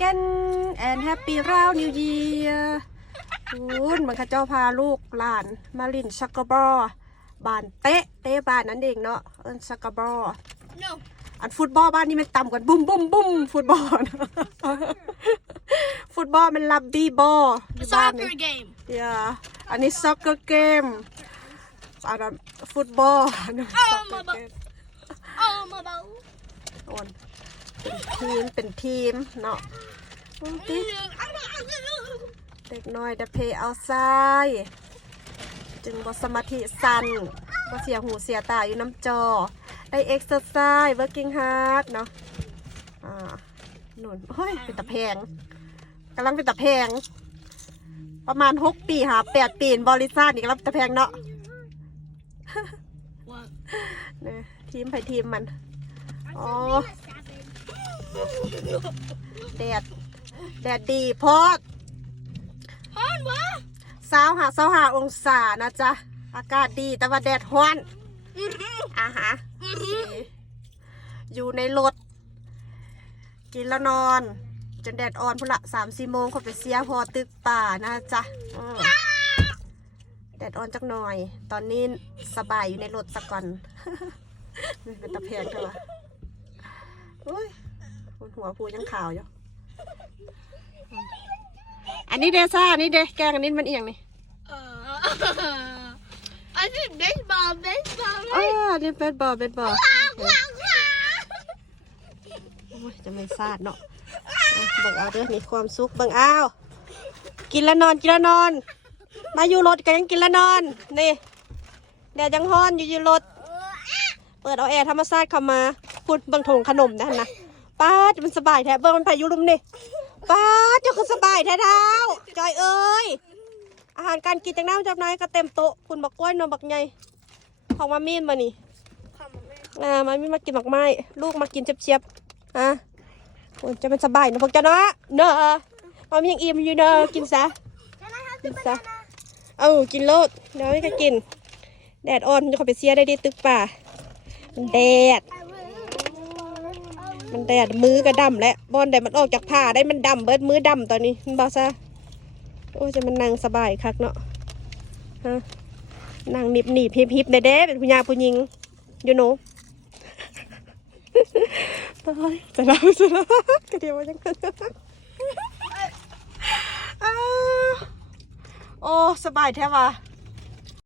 again and happy round new year คุณมันเข้าเจ้าพาลูกหลานมาลินชักกะบอบ้านเตะเตะบ้านนั่นเองเนาะเอิ้นชักกะบอ No. อันฟุตบอลบ้านนี้มันต่ำกว่าบุ้มบุ้มบุ้มฟุตบอล ฟุตบอลมันลับบี้บอลอยู่บ้านนี่ Soccer game. อย่าอันนี้ซ็อกเกอร์เกมอันนั้นฟุตบอลอันนั้น Oh, soccer my game Oh, my bow. โอนเป็นทีม เป็นทีม เนาะ ติเด็กน้อยเดเพเอาซ้าย จึงบสมาธิสั้นบเสียหูเสียตาอยู่น้ำจอ ได้เอ็กซ์ไซส์ working hard เนาะอ่าหนุนเฮ้ย เป็นตะแพงกำลังเป็นตะแพง ประมาณ6ปีหา8ปีนบริษัทนี่กำลังเป็นตะแพงเนาะเนี่ยทีมไปทีมมัน อ๋อแดด แดดดีโพอด Hon, what? สาวหาสาวหาองศานะจ๊ะ อากาศดีแต่ว่าแดดฮ้อนอะฮะโอเคอยู่ในรถ กินแล้วนอน จนแดดอ่อนพุ่นละสามสี่โมงเขาไปเสียพอตึกป่านะจ๊ะอืมแดดอ่อนจักหน่อย ตอนนี้สบายอยู่ในรถสักก่อนมันเป็นตะเพงเถอะวะโอ้ยบนหัวพูยังขาวอยู่ อันนี้เดซ่าอันนี้เดแกงอันนี้มันเอียงนี่ Uh, I think baseball, baseball, อ๋อ right? เล่นเบสบอลเบสบอล Wow, wow. โอ้ยจะไม่ซาดเนาะเอาเบิ่งเอาเด้อนี่ความสุขเบิ่งเอากินแล้วนอนกินแล้วนอน มาอยู่รถก็ยังกินแล้วนอน นี่แดดยังฮ้อนอยู่อยู่รถ เปิดเอาแอร์ธรรมชาติเข้ามาพูดเบิ่งถุงขนมนะนะป้าดมันสบายแท้เบิ่งมันพายุลมนี่ ป้าดเจ้าคือสบายแท้เท้าจอยเอ้ย อาหารการกินจากน้ำจากไหนก็เต็มโต๊ะคุณบักกล้วยนมบักใหญ่ของมามีนมานี่อ่ามามีมากินหมากไม้ ลูกมากินเชียบๆอะโอ้ยจะเป็นสบายนะพวกเจ้าเนาะเนอะมามียังอิ่มอยู่เนอะกินซะกินซะเอากินโลดเดี๋ยวไม่ก็กิน แดดอ่อนมันจะขอไปเสียได้ดีตึกป่ามันแดด มันแดดมือก็ดำแล้วบอลแดดมันออกจากผ้าได้มันดำเบิดมือดำตอนนี้มันบาซะโอ้จะมันนั่งสบายคักเนาะฮะนั่งหนิบหนีบฮิบฮิบเด้เป็นผู้หญิงผู้หญิงอยู่หนูตายจะเล่าจะเล่ากระเดียวว่าจังกันอ้าโอ้สบายแท้ว่ะ